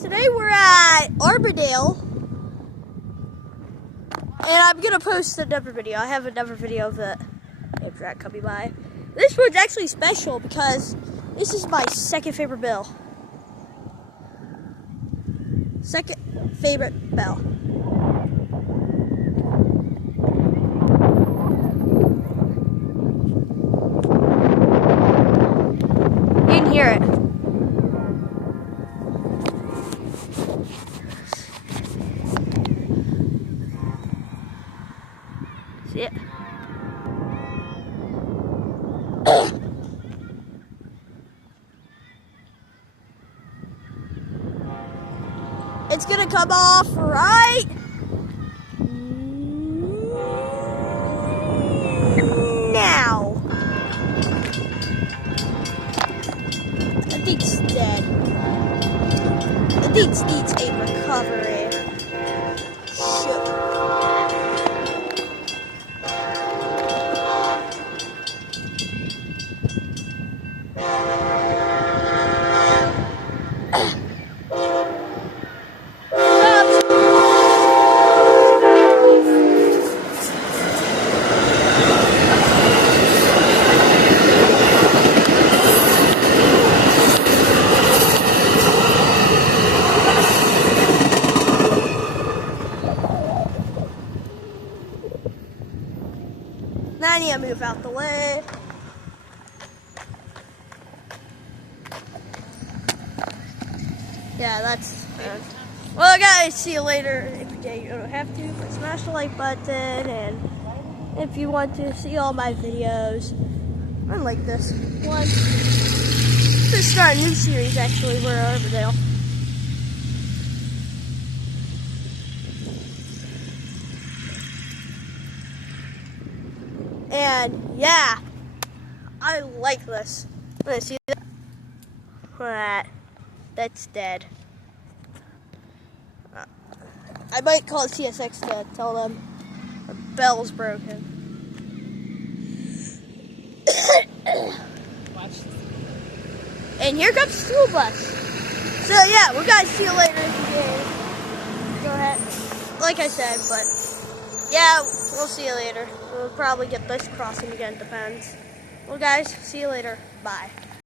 Today we're at Auburndale, and I'm gonna post another video. I have another video of the Amtrak coming by. This one's actually special because this is my second favorite bill. Second favorite bell. You can hear it. See it? It's gonna come off right now. The thing's dead. The thing needs a recovery. Shit. Now I need to move out the way. Yeah, that's well, guys, see you later. If you don't have to, but smash the like button, and if you want to see all my videos, unlike this one, to start a new series. Actually, we're at Auburndale. And yeah, I like this. Let's see that. That's dead. I might call CSX to tell them the bell's broken. And here comes the school bus. So yeah, we'll guys see you later if you can. Go ahead. Like I said, but yeah, we'll see you later. We'll probably get this crossing again, depends. Well guys, see you later. Bye.